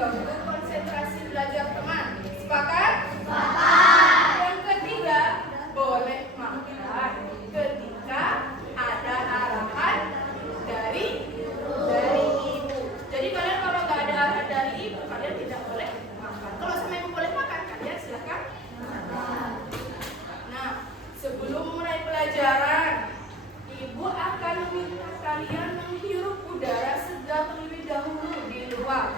mengganggu konsentrasi belajar teman. Sepakat? Sepakat. Yang ketiga, boleh makan ketika ada arahan dari ibu. Jadi kalian kalau nggak ada arahan dari ibu, kalian tidak boleh makan. Kalau sama ibu boleh makan, kalian silakan makan. Nah, sebelum mulai pelajaran, ibu akan meminta kalian menghirup udara segar terlebih dahulu di luar.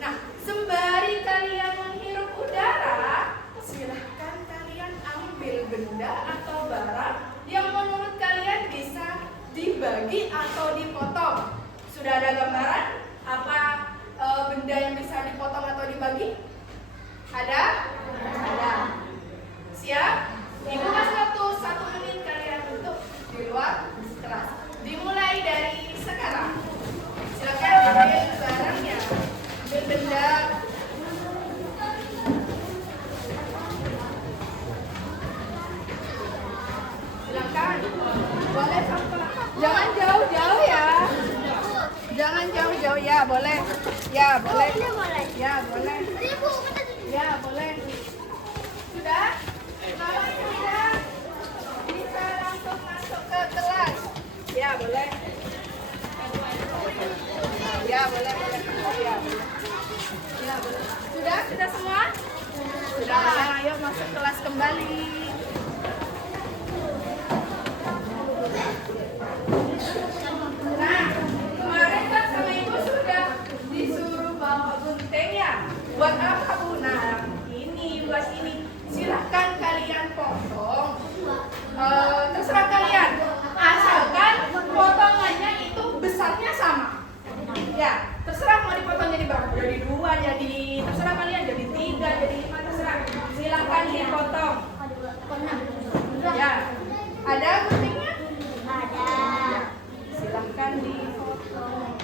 Nah, sembari kalian menghirup udara, silahkan kalian ambil benda atau barang yang menurut kalian bisa dibagi atau dipotong. Sudah ada gambaran apa benda yang bisa dipotong atau dibagi? Ada? Ada. Siap? Ibu kasih waktu 1 menit kalian untuk di luar kelas. Dimulai dari sekarang. Silakan ambil barangnya, ambil benda. Silakan. Boleh sampai. Jangan jauh-jauh ya. Jangan jauh-jauh ya, boleh. Ya, boleh. Ya, boleh. Ya, boleh. Sudah? Kalau sudah bisa langsung masuk ke kelas. Ya, boleh. Ya, boleh. Ya, boleh. Ya, boleh. Sudah semua? Sudah. Ayo masuk kelas kembali. Nah, kemarin kan sama ibu sudah disuruh bawa gunting ya. Buat apa bu? Nah, ini buat ini. Silahkan kalian potong. Terserah kalian. Asalkan potongannya itu besarnya sama. Ya, terserah mau dipotong jadi berapa. Jadi 2, jadi terserah kalian. Jadi 3, jadi 5, terserah. Silahkan dipotong. Ya, ada guntingnya? Ada. Silahkan dipotong.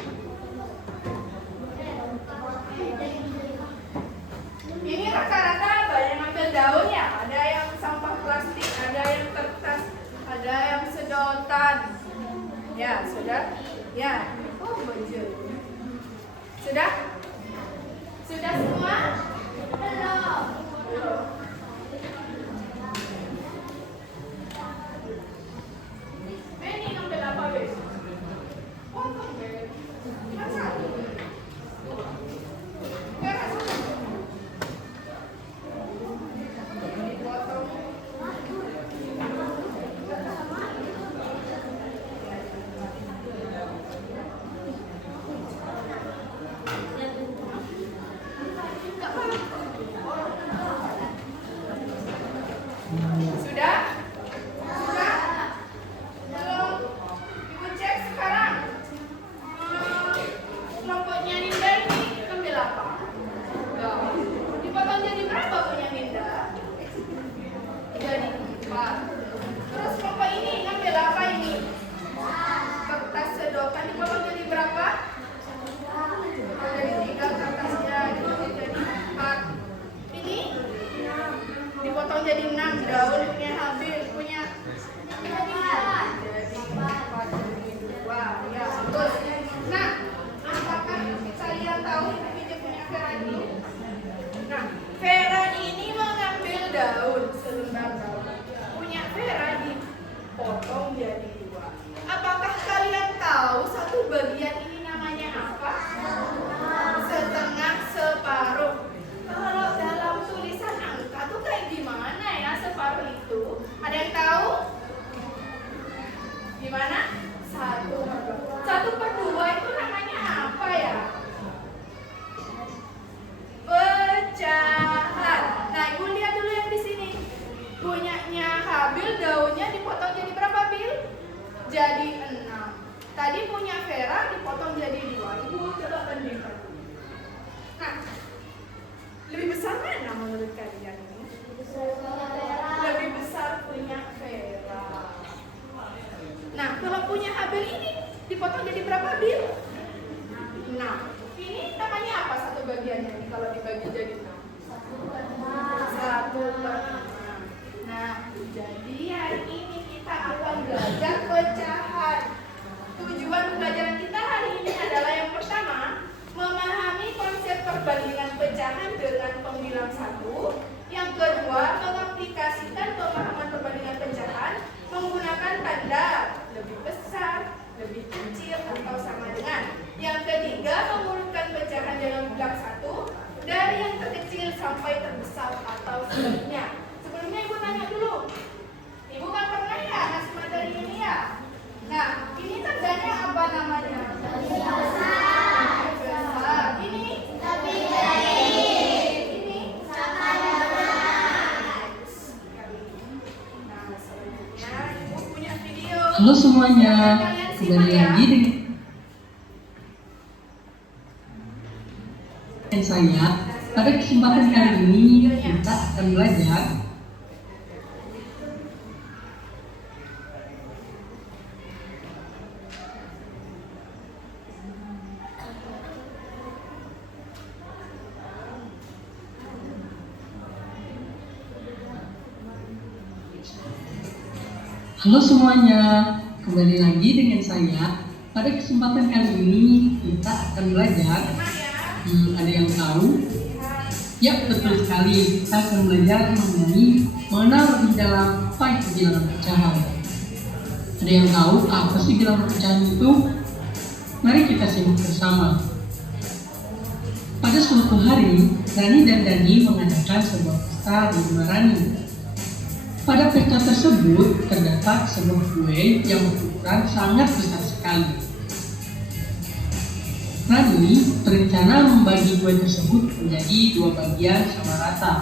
Ini rata-rata banyak yang ambil daun ya. Ada yang sampah plastik, ada yang kertas, ada yang sedotan. Ya, sudah? Ya. Oh, baju. Sudah? Sudah semua? Belum. Belum. Benny ngambil apa, Ben? Potong, Ben. Cuma 1. Sudah? Sudah? Belum? Ibu cek sekarang. Kelompoknya Ninda ini ambil apa? Dipotong jadi berapa punya Ninda? Jadi 4. Terus kelompok ini ngambil apa ini? Kertas sedotan dipotong jadi berapa? Jadi 3 kertasnya, jadi 4. Ini dipotong jadi 6. Daun punya habis, punya jadi 4 jadi 2. Ya, betul. Nah, apakah kalian tahu ini punya Vera ini? Nah, Vera ini mengambil daun, selembar daun. Punya Vera dipotong jadi 2. Apakah kalian tahu satu bagian ini namanya apa? Setengah, separuh. Kalau dalam tulisan angka tuh kayak gimana ya separuh itu? Ada yang tahu? Gimana? 1/2. 1/2 itu namanya apa ya? Pecahan. Nah, ibu lihat dulu yang di sini. Punyanya Habil daunnya dipotong jadi berapa, Bil? Jadi 6. Tadi punya Vera dipotong jadi 2. Ibu coba bandingkan. Nah, lebih besar mana menurut kalian ini? Lebih besar punya Vera. Nah, kalau punya Habil ini dipotong jadi berapa, Bil? 6. Ini namanya apa satu bagiannya ini kalau dibagi jadi 6? 1/6. Nah, jadi hari ini kita akan belajar pecahan. Tujuan pembelajaran kita hari ini adalah yang pertama, memahami konsep perbandingan sampai terbesar atau sebaliknya. Sebelumnya Ibu tanya dulu. Ibu kan pernah ya ngasih materi ini ya? Nah, ini tandanya apa namanya? Besar. Ini? Ini? Nah, selanjutnya Ibu punya video. Halo semuanya, kembali lagi dengan saya. Pada kesempatan kali ini kita akan belajar Halo semuanya, kembali lagi dengan saya. Pada kesempatan kali ini kita akan belajar. Ada yang tahu? Ya, betul sekali. Kita akan belajar mengenal lebih dalam apa itu bilangan pecahan. Ada yang tahu apa sih bilangan pecahan itu? Mari kita simak bersama. Pada suatu hari, Rani dan Dani mengadakan sebuah pesta di rumah Rani. Pada pesta tersebut terdapat sebuah kue yang berukuran sangat besar sekali. Rani berencana membagi kue tersebut menjadi 2 bagian sama rata.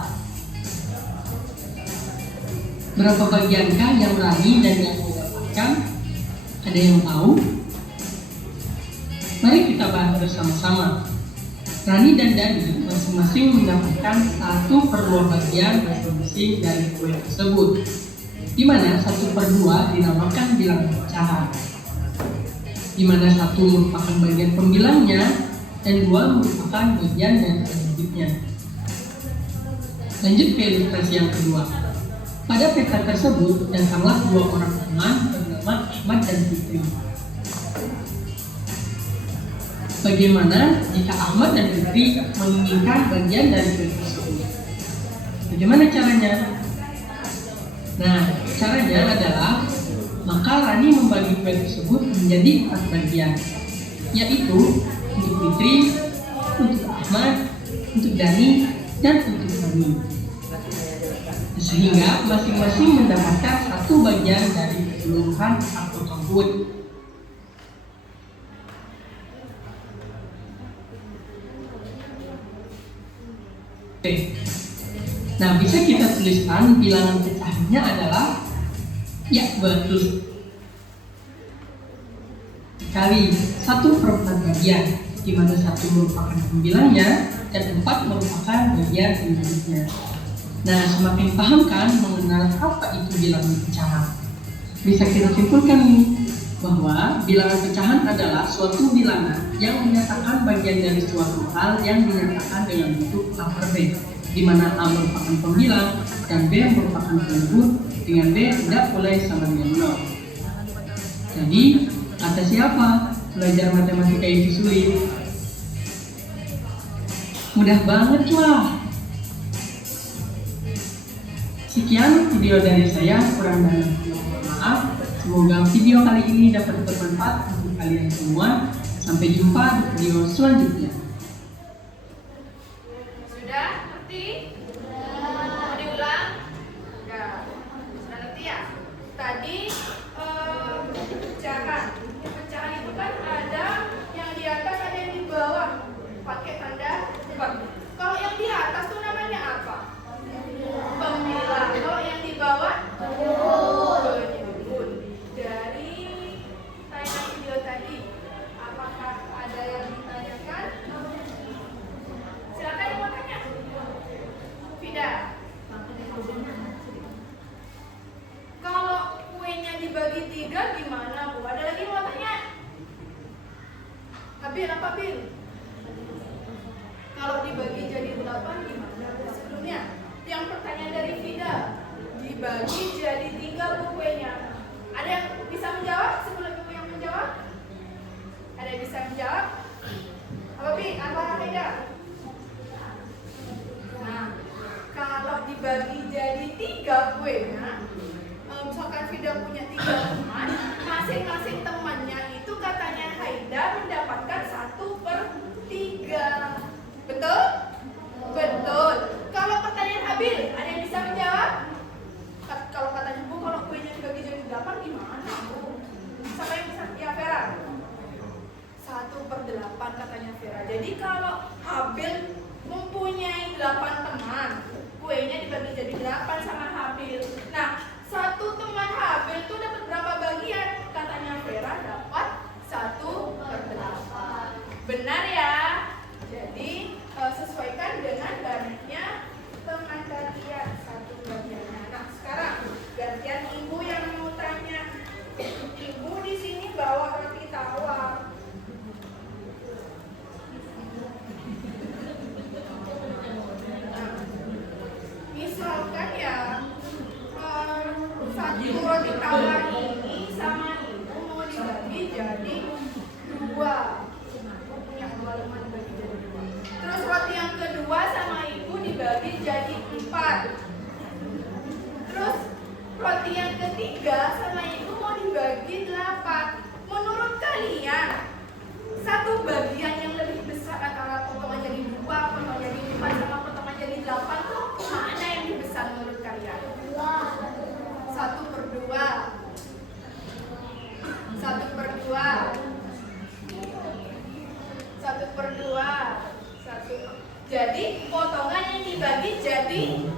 Berapa bagiankah yang Rani dan Dani dapatkan? Ada yang tahu? Mari kita bahas bersama-sama. Rani dan Dani masing-masing mendapatkan 1/2 bagian masing-masing dari kue tersebut, di mana 1/2 dinamakan bilangan pecahan, di mana 1 merupakan bagian pembilangnya dan 2 merupakan bagian dari selanjutnya. Lanjut ke ilustrasi yang kedua. Pada pesta tersebut datanglah 2 orang teman bernama Ahmad dan Fitri. Bagaimana jika Ahmad dan Fitri menginginkan bagian dari kue tersebut? Bagaimana caranya? Nah, caranya adalah maka Rani membagi kue tersebut menjadi 4 bagian, yaitu untuk Fitri, untuk Ahmad, untuk Dani, dan untuk Rani. Sehingga masing-masing mendapatkan 1 bagian dari keseluruhan potong kue. Nah, bisa kita tuliskan bilangan pecahannya adalah, ya betul sekali, 1/4 bagian, di mana 1 merupakan pembilangnya dan 4 merupakan bagian selanjutnya. Nah, semakin paham kan mengenal apa itu bilangan pecahan? Bisa kita simpulkan nih bahwa bilangan pecahan adalah suatu bilangan yang menyatakan bagian dari suatu hal yang dinyatakan dengan bentuk A/B, di mana A merupakan pembilang dan B merupakan pelebur, dengan B tidak boleh sama dengan 0. Jadi, kata siapa belajar matematika itu sulit? Mudah banget lah. Sekian video dari saya, kurang dan lebihnya mohon maaf. Semoga video kali ini dapat bermanfaat untuk kalian semua. Sampai jumpa di video selanjutnya. Sudah ngerti? Mau diulang? Ya, sudah ngerti ya? Tadi pecahan. Pecahan itu kan ada yang di atas, ada yang di bawah. Pakai tanda jebak. Kalau yang di atas tuh namanya apa? Pembilang. Kalau yang di bawah? Penyebut. Dari tayangan video tadi, apakah ada yang ditanyakan? Jadi potongan yang dibagi jadi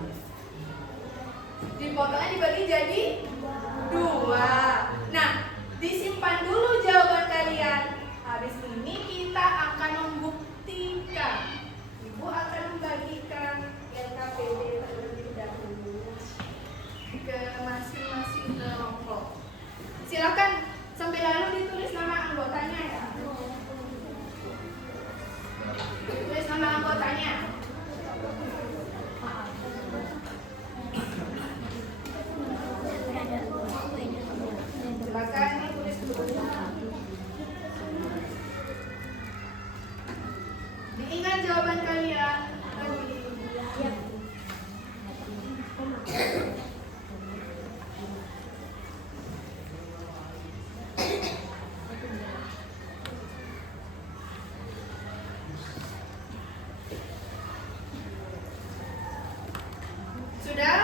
2. Nah, disimpan dulu jawaban kalian. Habis ini kita akan membuktikan. Ibu akan membagikan LKPD terlebih dahulu ke masing-masing kelompok. Silakan sampai lalu ditulis nama anggotanya ya. Tulis nama anggotanya. Silakan ditulis dulu. Diingat jawaban kalian. Sudah?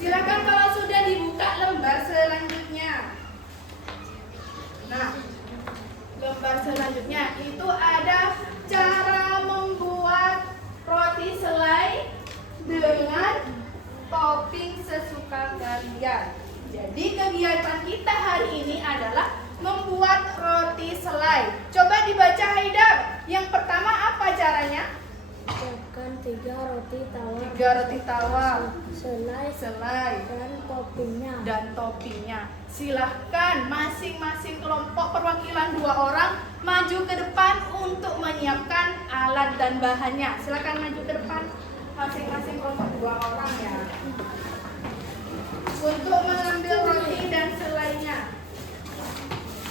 Silakan kalau sudah dibuka lembar selanjutnya. Nah, lembar selanjutnya itu ada cara membuat roti selai dengan topping sesuka kalian. Jadi kegiatan kita hari ini adalah membuat roti selai. Coba dibaca Haidar. Yang pertama apa caranya? Siapkan 3 roti tawar. 3 roti tawar. Selai Dan toppingnya. Silahkan masing-masing kelompok perwakilan 2 orang maju ke depan untuk menyiapkan alat dan bahannya. Silahkan maju ke depan masing-masing kelompok 2 orang ya. Untuk mengambil roti dan selainya.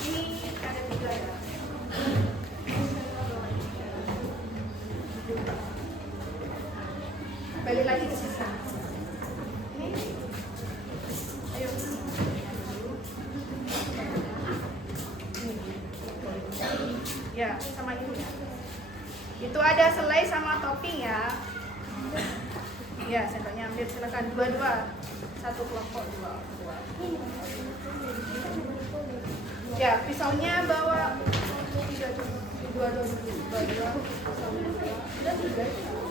Ini ada 3 ya. Balik lagi ke sisa. Ini. Ayo. Ya, sama ibu ya. Itu ada selai sama topping ya. Ya, sendoknya ambil silakan dua-dua. Satu kelompok dua. Ya, pisaunya bawa dua. Sudah 3.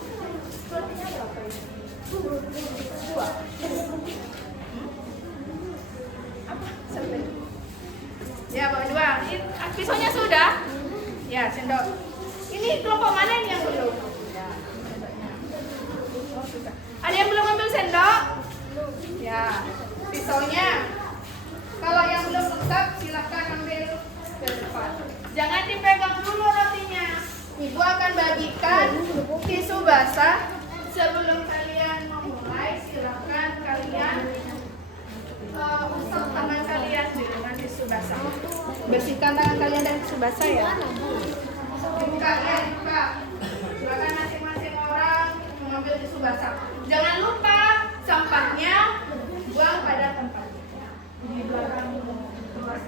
Rotinya berapa ini? 2. Apa? Sampai. Ya, bawa 2. Ini pisaunya sudah? Ya, sendok. Ini kelompok mana nih yang belum? Ya, sendoknya. Oh, sudah. Ada yang belum ambil sendok? Ya, pisaunya. Kalau yang belum lengkap, silahkan ambil ke depan. Jangan dipegang dulu rotinya. Ibu akan bagikan tisu basah. Sebelum kalian memulai, silahkan kalian usap tangan kalian dengan tisu basah. Bersihkan tangan kalian dengan tisu basah ya. Buka. Silakan masing-masing orang mengambil tisu basah. Jangan lupa sampahnya buang pada tempatnya di belakang kelas.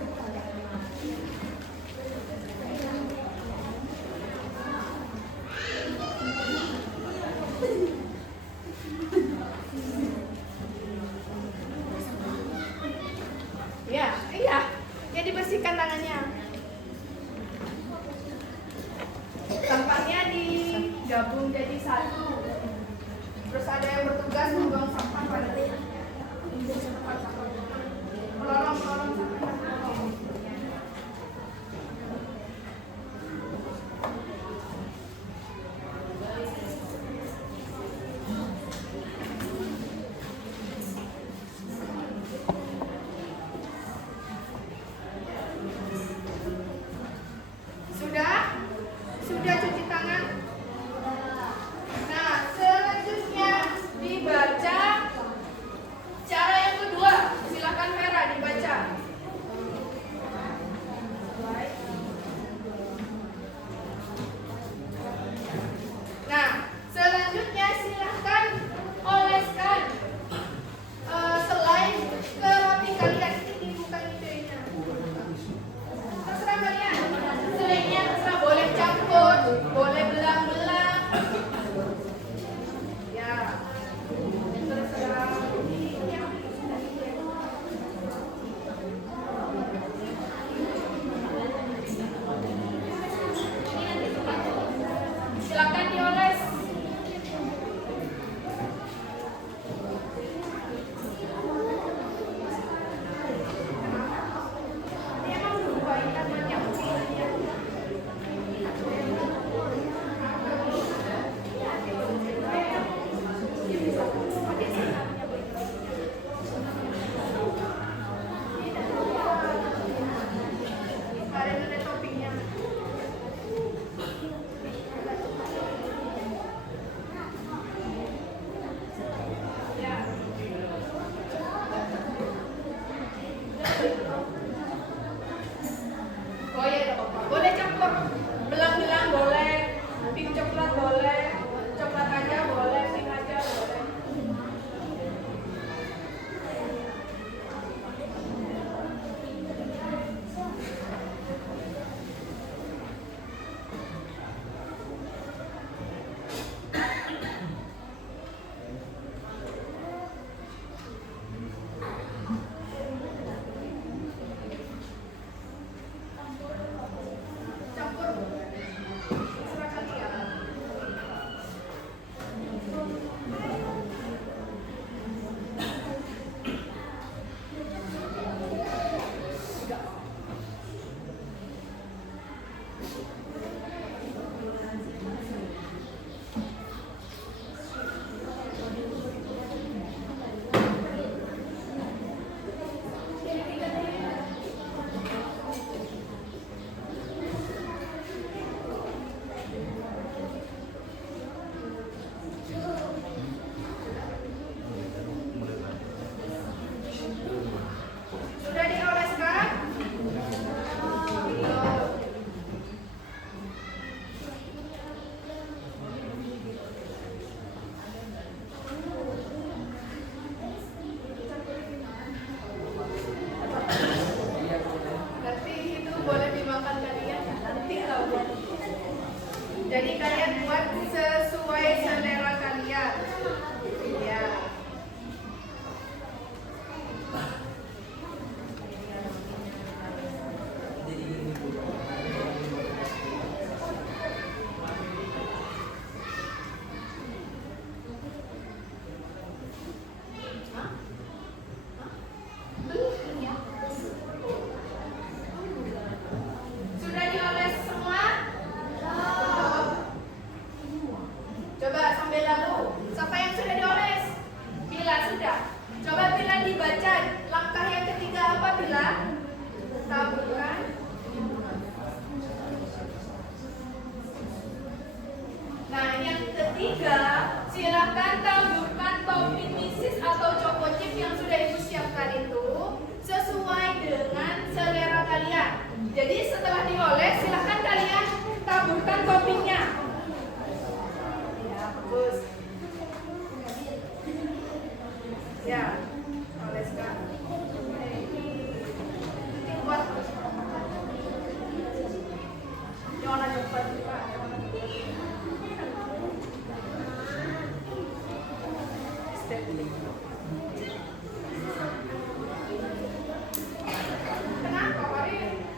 Ya dibersihkan tangannya. Sampahnya digabung jadi satu. Terus ada yang bertugas membuang sampah pada melorong sampah. Sudah cuci tangan? Nah, selanjutnya dibaca cara yang kedua. Silakan Vera dibaca. sambil lalu. Siapa yang sudah dioles? Bila sudah. Coba Bila dibaca langkah yang ketiga apa Bila? Taburkan. Nah, yang ketiga, silakan taburkan topping misis atau choco chip yang sudah Ibu siapkan itu sesuai dengan selera kalian. Jadi setelah dioles, silakan kalian taburkan toppingnya. Ya, bagus. Ya, oleskan. Ini buat jangan cepat Pak. Kenapa, Farid?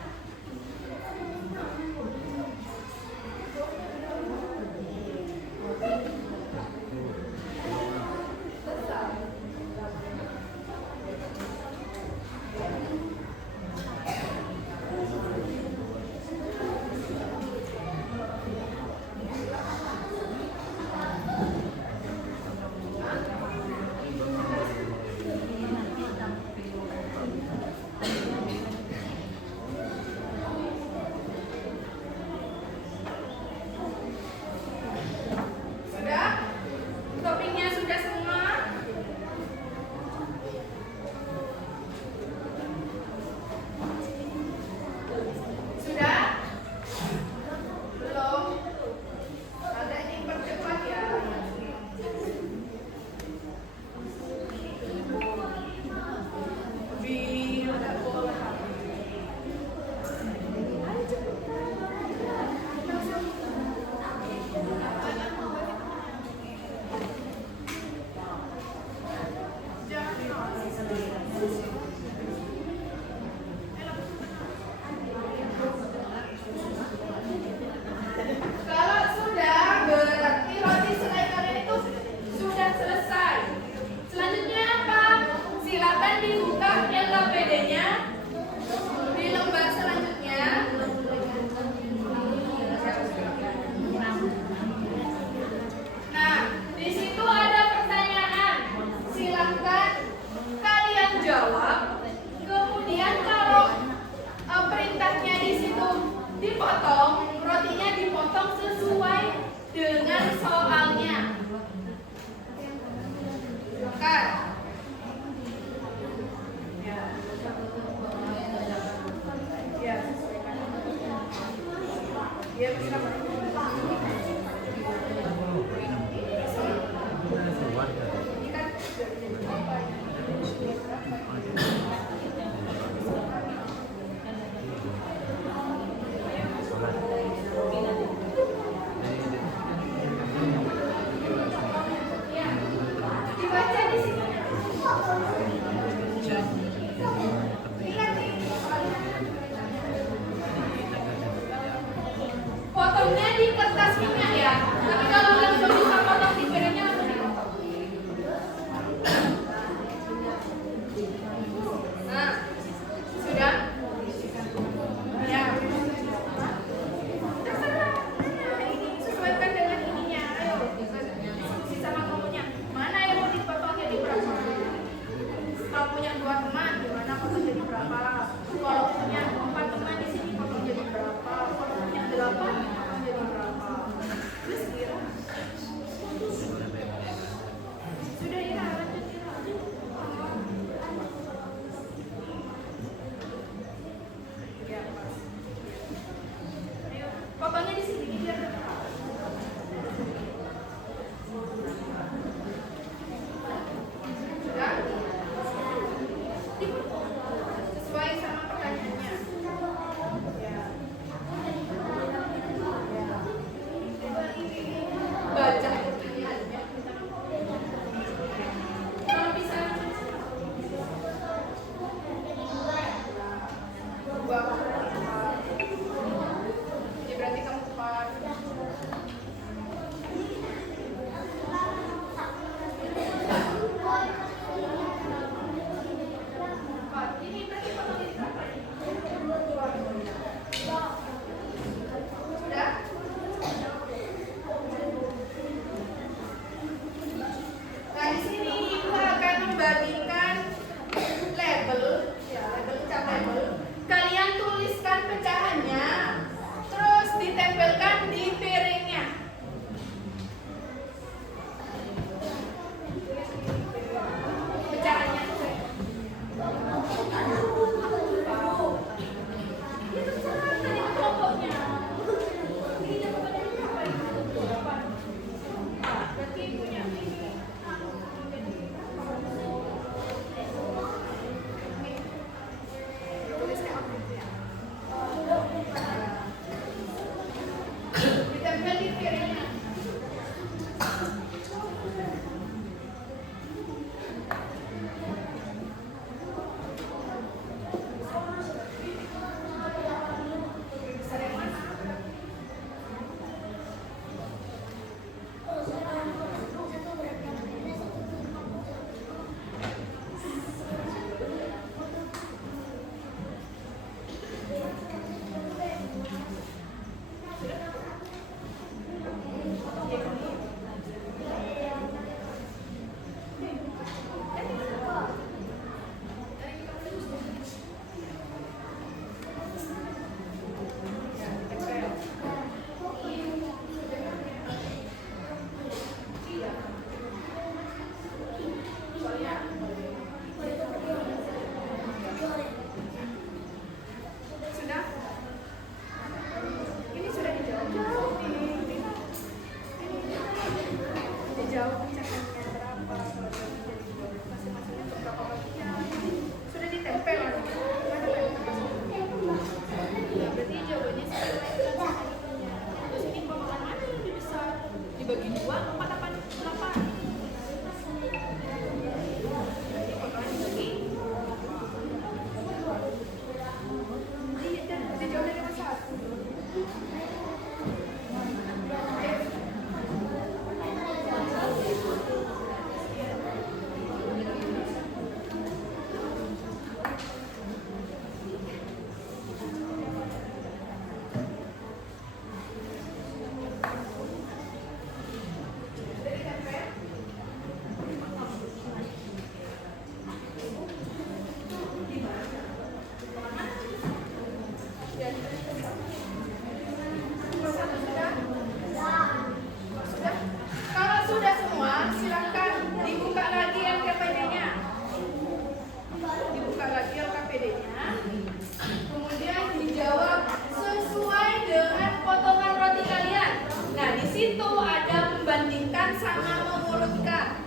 sama mengurutkan.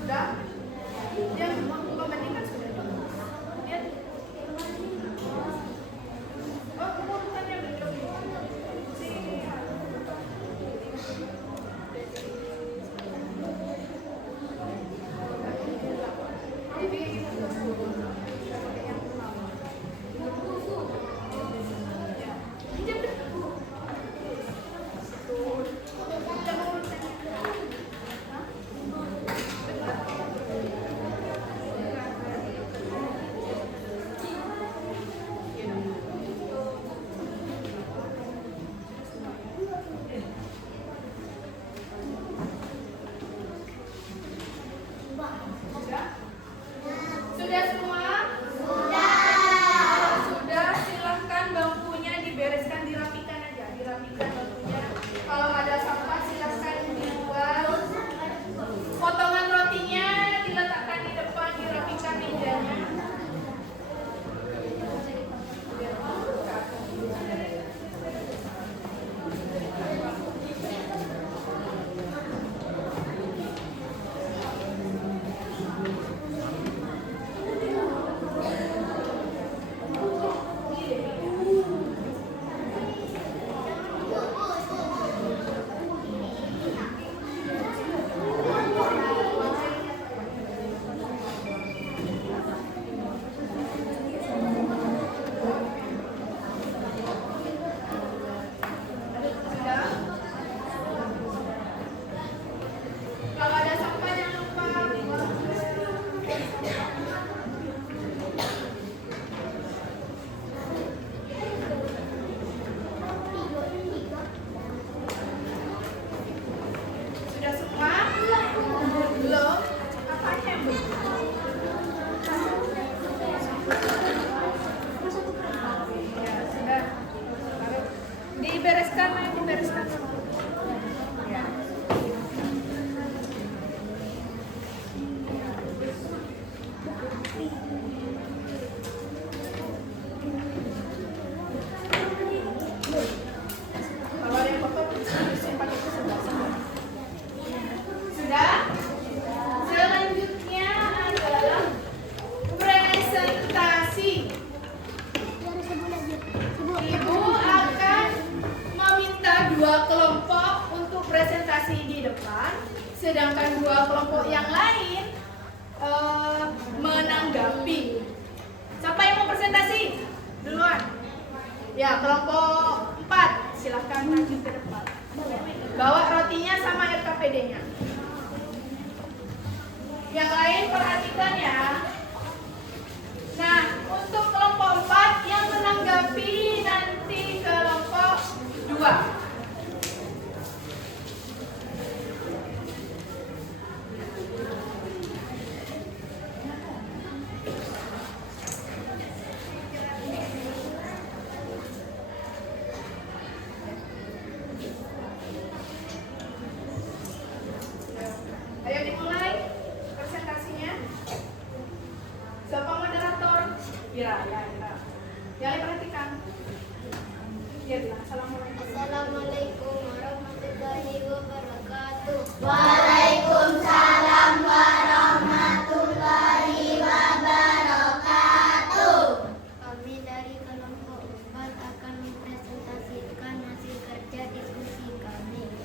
Sudah? Dia membandingkan sudah. Lihat. Oh, urutannya belum. Jadi kita tunggu. Sudah semua? Sudah, silahkan bangkunya dibereskan, dirapikan aja, dirapikan bangkunya. Kalau ada sampah silahkan dibuang. Potongan rotinya diletakkan di depan, dirapikan mejanya. Kalau ada sampah jangan lupa buang. Sudah semua? Belum? Apanya yang belum? Ya, sudah. Dibereskan, dibereskan. Ya. Kalau ada yang kotor, simpan itu sebelah sana. Sudah? Selanjutnya adalah presentasi. Ibu akan meminta 2 kelompok untuk presentasi di depan, sedangkan 2 kelompok yang lain menanggapi. Siapa yang mau presentasi? Duluan. Ya, kelompok 4, silahkan maju ke depan. Bawa rotinya sama RKPD-nya. Yang lain perhatikan ya. Nah, untuk kelompok 4 yang menanggapi nanti kelompok 2. Ayo dimulai presentasinya. Siapa moderator? Ira, ya, Ira. Yang lain perhatikan. Ya, bilang assalamualaikum. Assalamualaikum warahmatullahi wabarakatuh. Waalaikumsalam warahmatullahi wabarakatuh. Kami dari kelompok 4 akan mempresentasikan hasil kerja diskusi kami.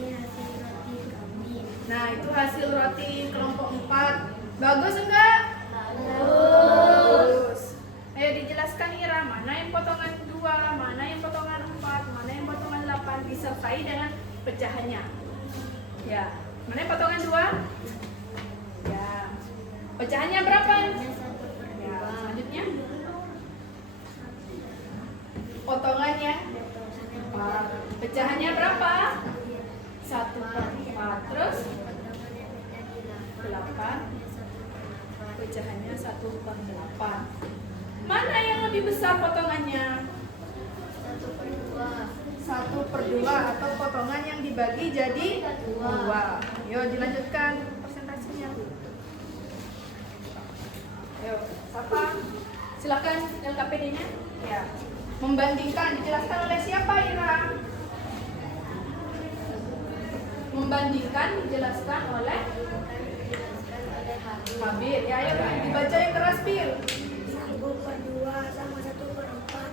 Ini hasil roti kami. Nah, itu hasil roti kelompok 4. Bagus enggak? Bagus. Ayo dijelaskan Ira, mana yang potongan 2, mana yang potongan 4, mana yang potongan 8, disertai dengan pecahannya. Ya, mana yang potongan 2? Ya. Pecahannya berapa? Hanya 1/2. Ya, selanjutnya. Potongannya 4. Pecahannya berapa? 1/4. Terus 8. Pecahannya 1/8. Mana yang lebih besar potongannya? 1/2. 1/2 atau potongan yang dibagi jadi 2. Yuk dilanjutkan presentasinya. Ayo, siapa? Silakan LKPD-nya. Ya. Membandingkan dijelaskan oleh siapa, Ira? Membandingkan dijelaskan oleh Habib. Ya, ayo dibaca yang keras, Bil. 1/2 sama 1/4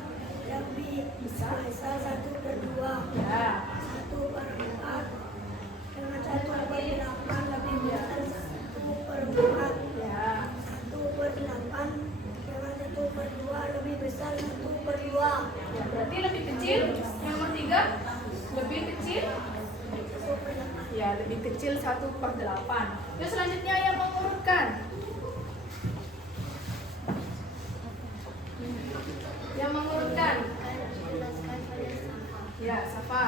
lebih Besar. 1/2. Ya. 1/4 dengan 1/8 lebih besar 1/4. Ya. 1/8 dengan 1/2 lebih besar 1/2. Ya, berarti lebih kecil. Yang nomor 3 lebih kecil. 1/8. Ya, lebih kecil 1/8. Terus selanjutnya yang mengurutkan. Yang mengurutkan. Jelaskan pada sama. Ya, Safa.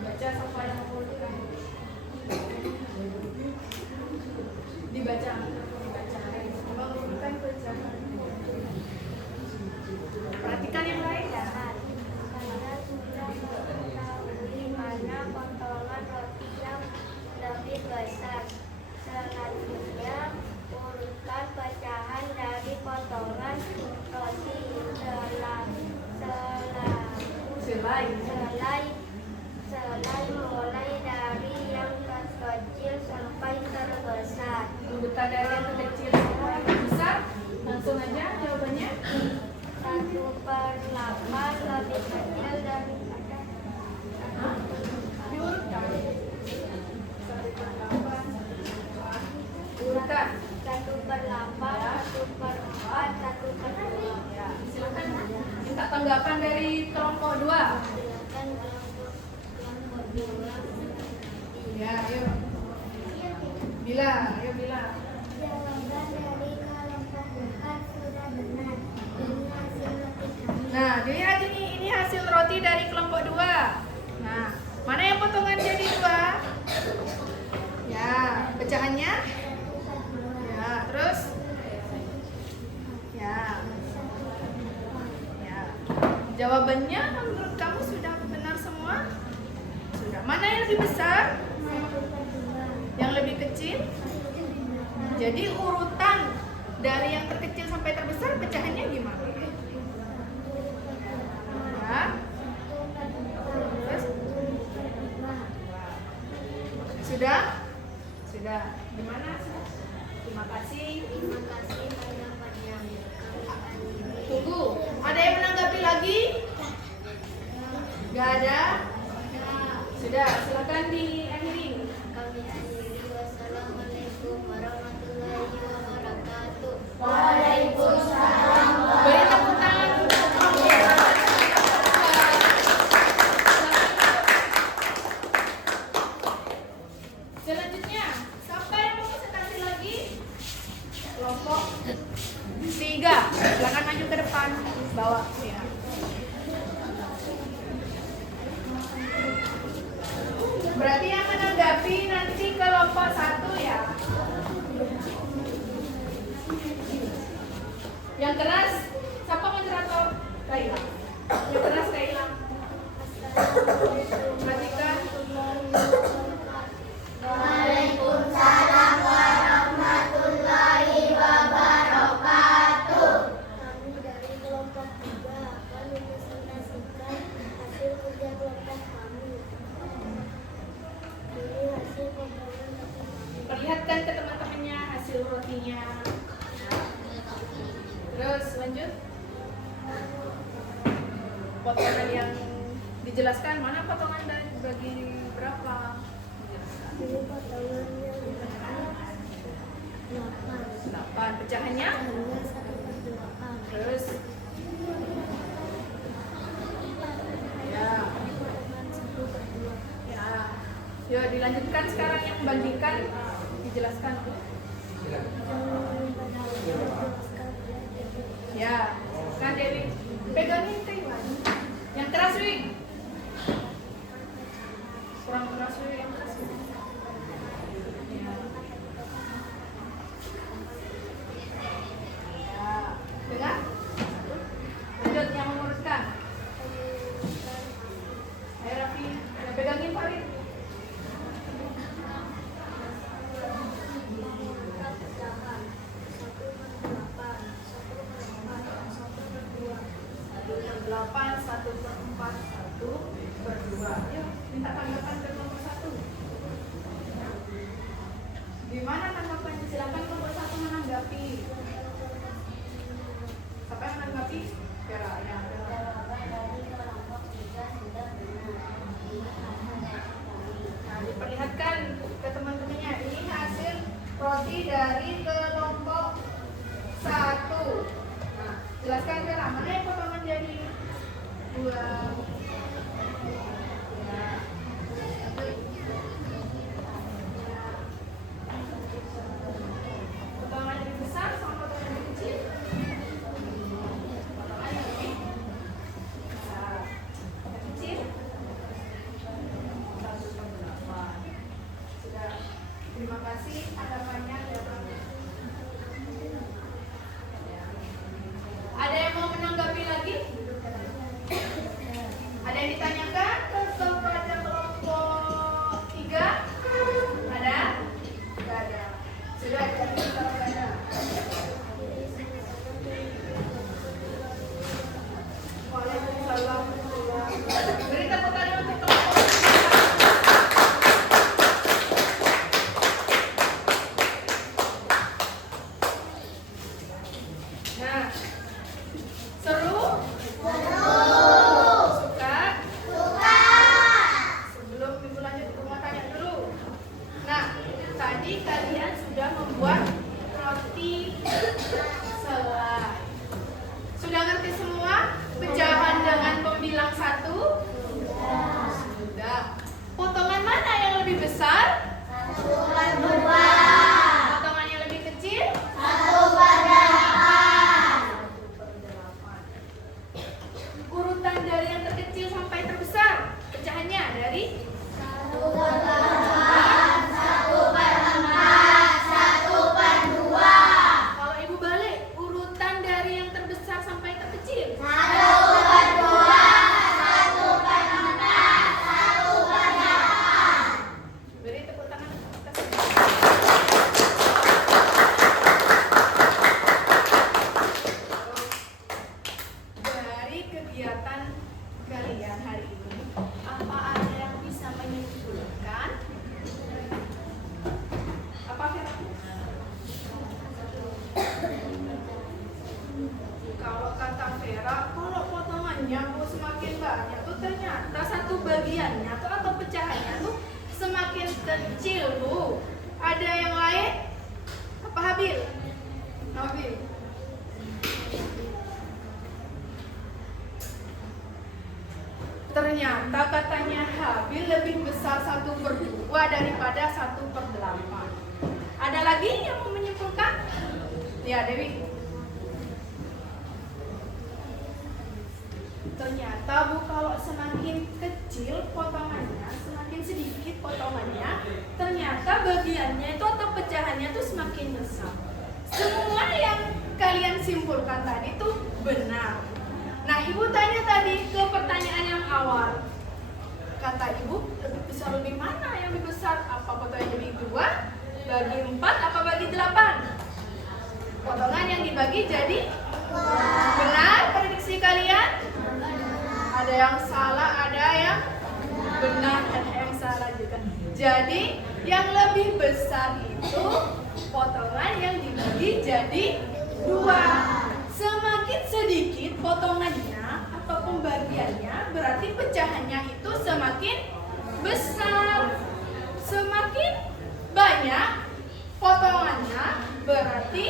Baca Safa yang mengurutkan. Dibaca. Mengurutkan pecahan. Perhatikan yang lain ya. Anda sudah mengetahui mana potongan roti yang lebih besar. Selanjutnya, urutkan pecahan dari potongan roti selai mulai dari yang terkecil sampai terbesar. Urutan dari yang terkecil sampai yang terbesar. Langsung aja jawabannya. 1/8 lebih kecil daripada Diurutkan. Urutan. 1/8, 1/4, 1/2. Ya, silakan minta tanggapan dari kelompok 2. Silakan kelompok 2. Ya, ayo. Bila, ayo Bila. Jawaban dari kelompok 4 sudah benar. Ini hasil roti kami. Nah, dilihat ini hasil roti dari kelompok 2. Nah, mana yang potongan jadi 2? Ya, pecahannya? Ya, terus? Ya. Ya. Jawabannya menurut kamu sudah benar semua? Sudah. Mana yang lebih besar? 1/2. Yang lebih kecil? Jadi urutan dari yang terkecil sampai terbesar pecahannya gimana? Ya. Terus? Sudah? Sudah. Gimana? Terima kasih. Terima kasih pendapatnya. Tunggu. Ada yang menanggapi lagi? Gak ada? Sudah. Silakan diakhiri. Kami akhiri. Wassalamualaikum warahmatullahi wabarakatuh. Waalaikumsalam. Beri tepuk tangan untuk Dijelaskan mana potongan dari bagi berapa? Dijelaskan. Ini potongannya 8. Pecahannya? hanya 1/8. Terus ya. Ini potongan 1/2. Ya. Yuk dilanjutkan sekarang yang bandingkan dijelaskan. Ya. Kan Dewi pegangin teh. Yang keras Wi. Kurang keras Wi, yang keras. Ya. Ya. Dengar? Lanjut yang menguruskan. Ayo Raffi, yang pegangin Farid. Delapan, 1/4, 1/2. Yuk, minta tanggapan ke nomor 1. Gimana tanggapannya? Silakan nomor 1 menanggapi. Siapa yang menanggapi? Vera, ya. Nah, diperlihatkan ke teman-temannya. Ini hasil roti dari kelompok 1. Nah, jelaskan Vera, mana yang potongan jadi 2? Ya. Potongan yang besar sama potongan yang kecil. Potongan yang lebih besar. Yang kecil 1/8. Sudah. Terima kasih tanggapannya. Ada yang mau menanggapi lagi? Ada yang ditanyakan kepada kelompok 3? Ada? Tidak ada. Sudah jadi kita ada. Waalaikumsalam. Beri tepuk tangan untuk kelompok 3. Nah, seru? Suka? Sebelum Ibu lanjut ke rumah tanya dulu. Nah, tadi kalian sudah membuat roti selai. Sudah ngerti semua pecahan dengan pembilang 1? Sudah. Potongan mana yang lebih besar? 1/2. Potongan yang lebih kecil? 1/8. Urutan dari yang terkecil sampai terbesar. Pecahannya dari 1/8, 1/4, 1/2. kalau Ibu balik urutan dari yang terbesar sampai terkecil. 1/2, 1/4, 1/8. Beri tepuk tangan. Dari kegiatan kalian hari ini, apa ada yang bisa menyimpulkan? Apa Vera? Kalau kata Vera, kalau potongannya Bu semakin banyak tuh ternyata satu bagiannya tuh atau pecahannya tuh semakin kecil Bu. Ada yang lain? Apa Habil? Habil. Ternyata katanya Habil lebih besar 1/2 daripada 1/8. Ada lagi yang mau menyimpulkan? Ya Dewi. Ternyata Bu kalau semakin kecil potongannya, semakin sedikit potongannya, ternyata bagiannya itu atau pecahannya itu semakin besar. Semua yang kalian simpulkan tadi itu benar. Nah, Ibu tanya tadi ke pertanyaan yang awal. Kata Ibu, lebih besar lebih mana yang lebih besar? Apa potongan jadi 2, bagi 4, apa bagi 8? Potongan yang dibagi jadi 2. Benar prediksi kalian? Ada yang salah, ada yang benar, ada yang salah juga. Jadi, yang lebih besar itu potongan yang dibagi jadi 2. Semakin sedikit potongannya atau pembagiannya berarti pecahannya itu semakin besar. Semakin banyak potongannya berarti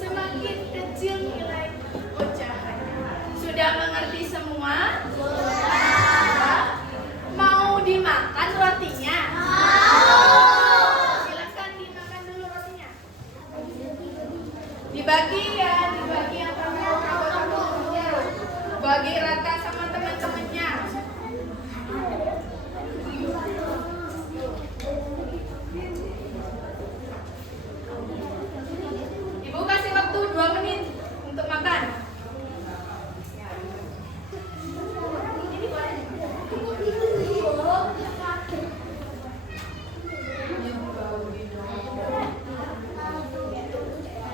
semakin kecil nilai pecahannya. Sudah mengerti semua? Mau dimakan rotinya? Silakan dimakan dulu rotinya. Dibagi ya, dibagi antara anggota kelompoknya. Bagi rata sama teman-temannya. Ibu kasih waktu 2 menit untuk makan.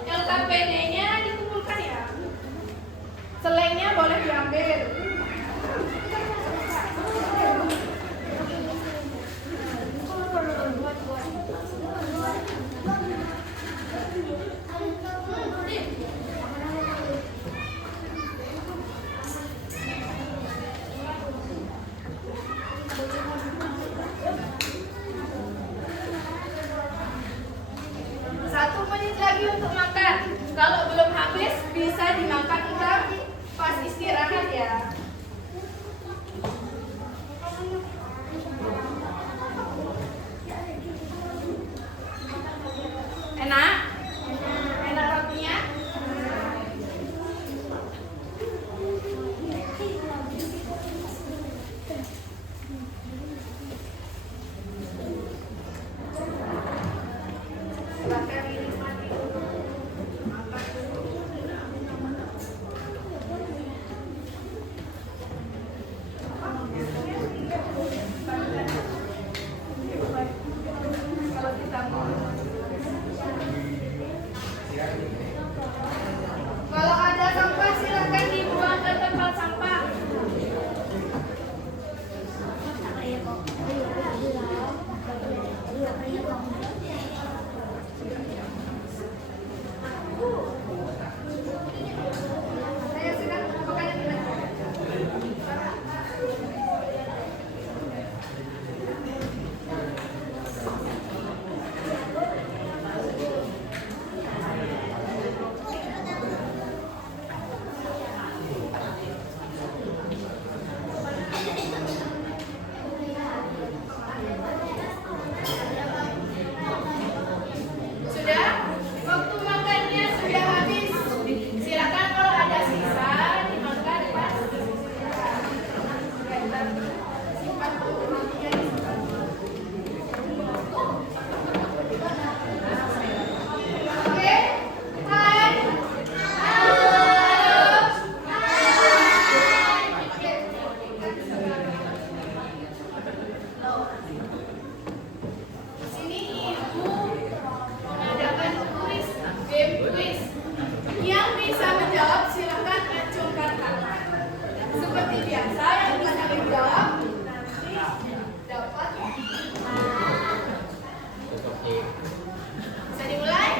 LKPD-nya dikumpulkan ya. Selengnya boleh diambil. Satu menit lagi untuk makan. Kalau belum habis bisa dimakan ntar pas istirahat ya. Enak? Enak rotinya? Silahkan dinikmati. Makan dulu. Kalau kita mau. Kalau ada sampah silakan dibuang ke tempat sampah. Saya sedang makan di mana? Sudah? Waktu makannya sudah habis. Silakan kalau ada sisa dimakan pas istirahat. Simpan dulu rotinya di sini. Oke? Hai. Di sini ibu mengadakan kuis, game kuis. Yang bisa menjawab silakan acungkan tangan. Seperti biasa yang bisa menjawab nanti dapat. Bisa dimulai?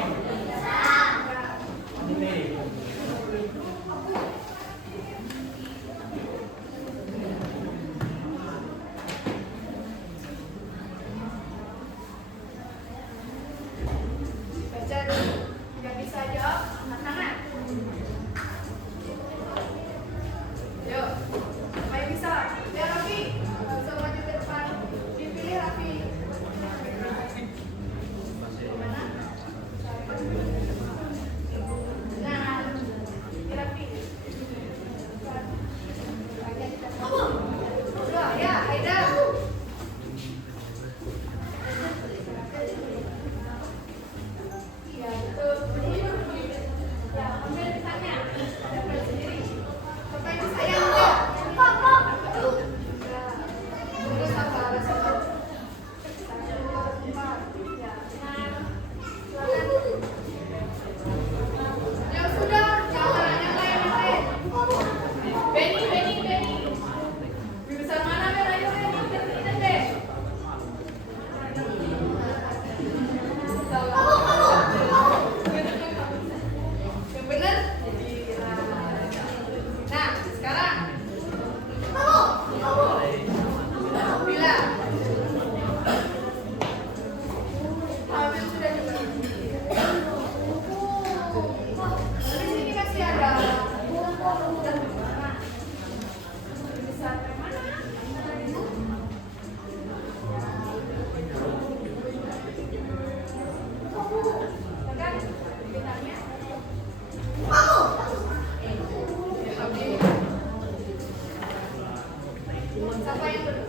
Siapa yang benar?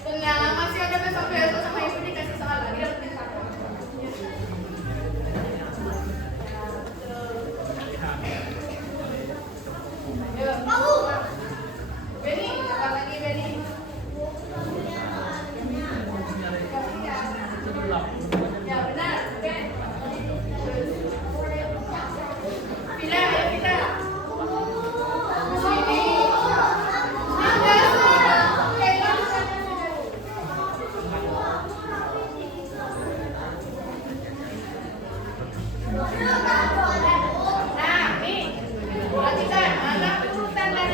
Tenang, masih ada besok-besok sama ibu dikasih soal lagi dapetin satu. Ayo. Benny, apa lagi Benny? Ya benar, oke. Pila, ayo Pila. Sini. Ada Nah, nih. Perhatikan, mana urutan dari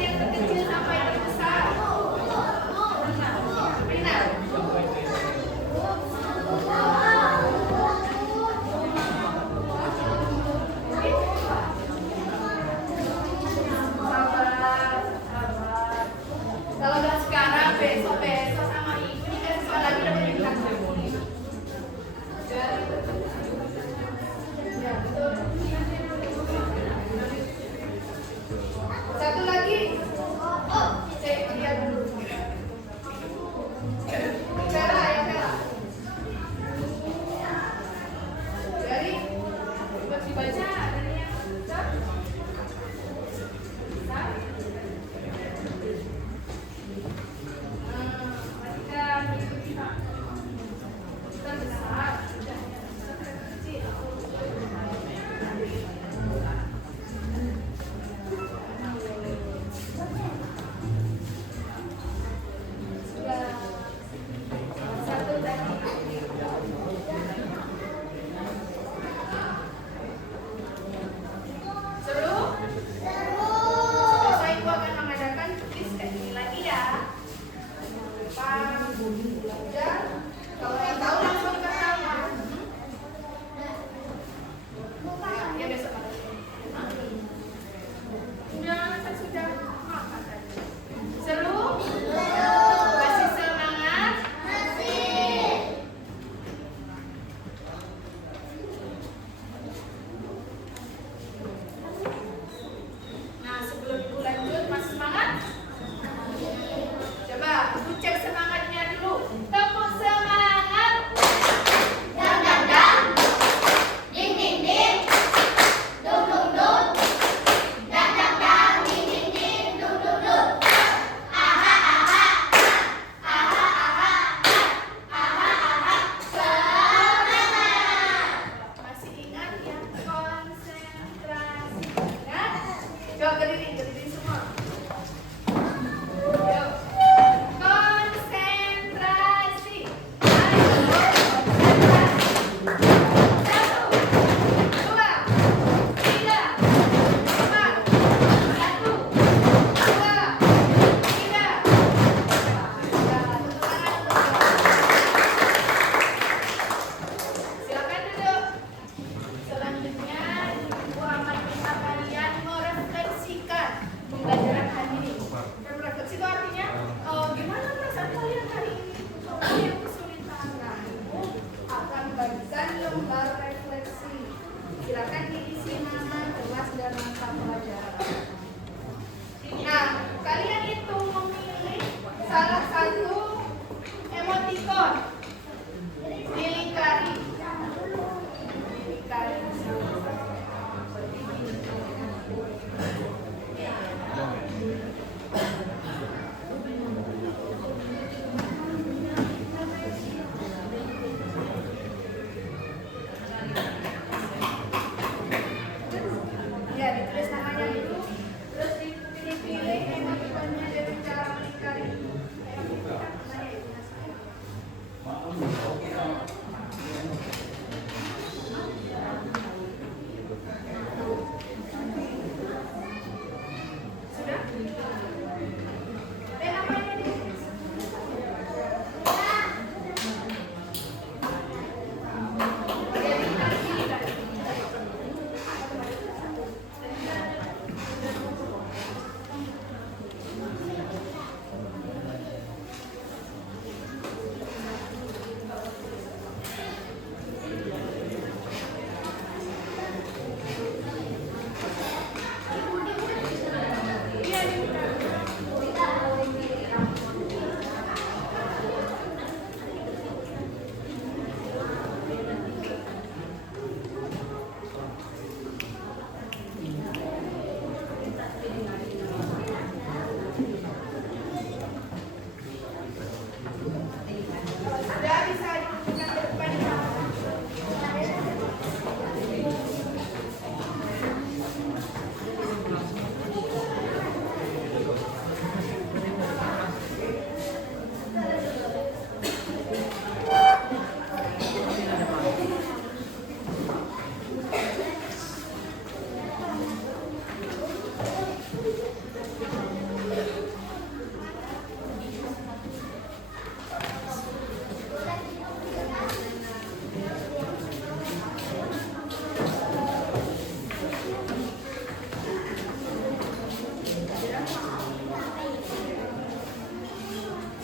Sudah bisa ditunjukkan ke depan.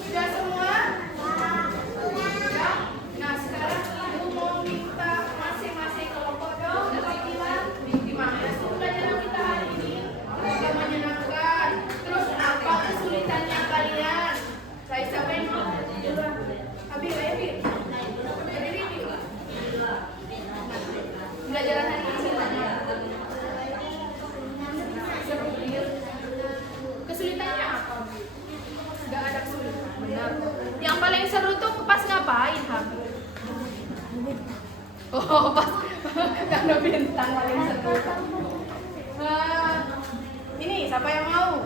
Sudah semua? Sudah. Nah, sekarang Ibu mau minta masing-masing kelompok dong. Gimana sih pelajaran kita hari ini? Sudah menyenangkan. Terus apa kesulitannya kalian? Saya siapa yang mau? Abi, Abi. Pelajaran hari ini seru. Kesulitannya apa? Gak ada kesulitan. Benar. Yang paling seru tuh pas ngapain, Habib? Oh, pas karena bintang paling seru. Ini siapa yang mau?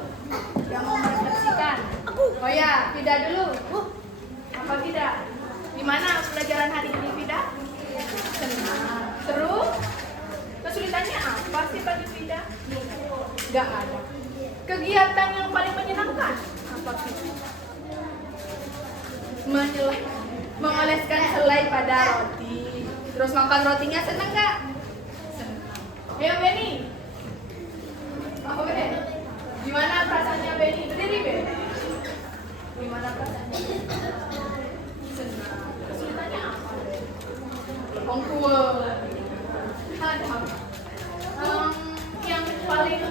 Yang mau merefleksikan? Oh ya, Fida dulu. Apa Fida? Gimana pelajaran hari ini, Fida? Senang. Seru? Kesulitannya apa sih bagi Fida? Gak ada. Kegiatan yang paling menyenangkan apa sih? Mengoleskan selai pada roti. Terus makan rotinya seneng gak? Seneng. Ayo Benny. Oh Benny. Gimana perasaannya Benny? Berdiri Benny. Gimana perasaannya? Senang. Kesulitannya apa? Ongkuel. Ada apa? Yang paling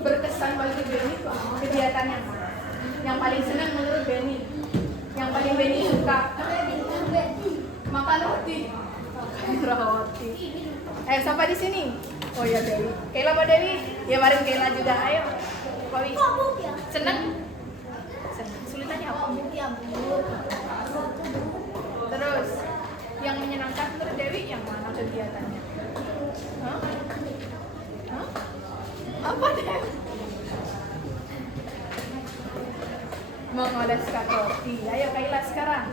berkesan bagi Benny itu apa? Kegiatannya apa? Yang paling senang menurut Benny? Yang paling Benny suka? Makan roti. Makan roti. Siapa di sini? Oh ya Dewi. Kayla apa Dewi? Ya mari Kayla juga. Ayo. Pawi. Senang? Senang. Kesulitannya apa? Terus yang menyenangkan menurut Dewi yang mana kegiatannya? Hah? Hah? Apa Dewi? Mengoleskan roti. Ayo Kayla sekarang.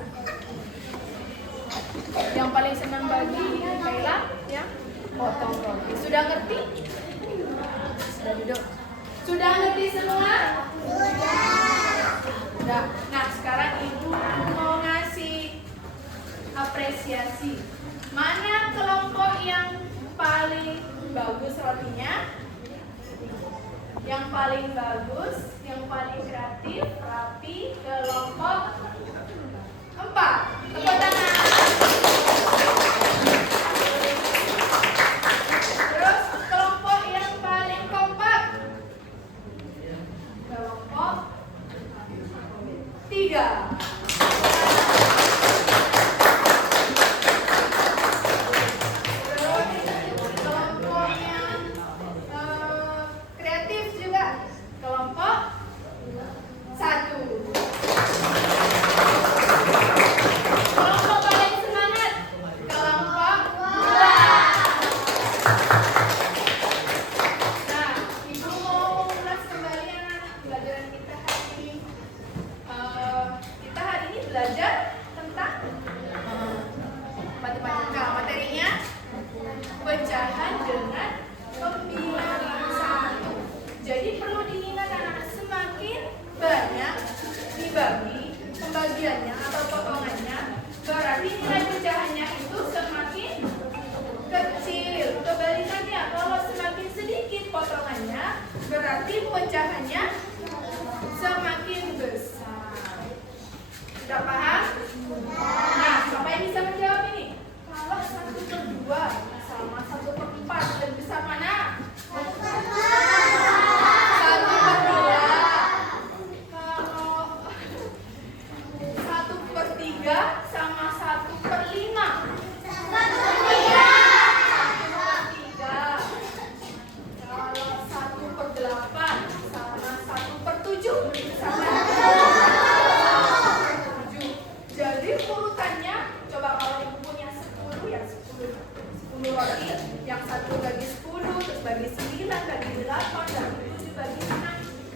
Yang paling senang bagi Kayla ya potong roti. Sudah ngerti? Sudah duduk. Sudah ngerti semua? Sudah. Nah sekarang Ibu mau ngasih apresiasi. Mana kelompok yang paling bagus rotinya? Yang paling bagus, yang paling kreatif, rapi, kelompok 4. Tepuk tangan. Terus kelompok yang paling kompak. Kelompok 3. Kelompok yang kreatif juga. Kelompok 1. Sama. 7. Jadi urutannya, coba kalau ibu punya 10 ya 10 roti, yang satu bagi 10, terus bagi 9, bagi 8, bagi 7, bagi 6,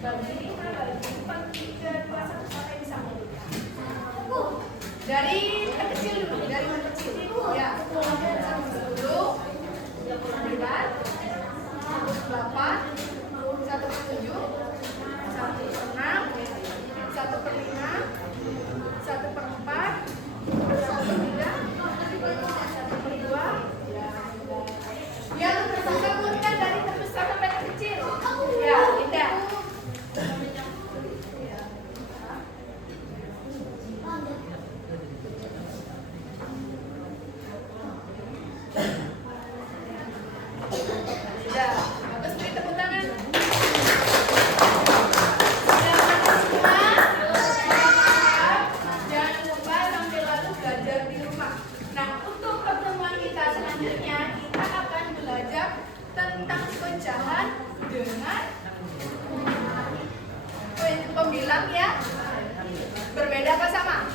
bagi 5, bagi 4, 3, 2, 1, sampai bisa mengurutkan. Dari kecil dulu, dari yang kecil. Ya. 10, 9, 8, 1/7, 1/6, 1/5, 1/4, 1/3, 1/2. Ya, tersangka urutkan dari terbesar sampai terkecil. Ya, Indah. Sudah, bagus, beri tepuk tangan. Jangan lupa sampai lalu belajar di rumah. Nah, untuk pertemuan kita selanjutnya, kita akan belajar tentang pecahan dengan pembilang ya. Berbeda apa sama?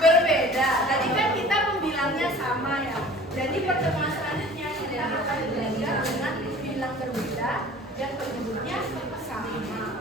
Berbeda. Tadi kan kita pembilangnya sama ya. Jadi pertemuan selanjutnya kita akan belajar dengan bilang berbeda dan penyebutnya sama.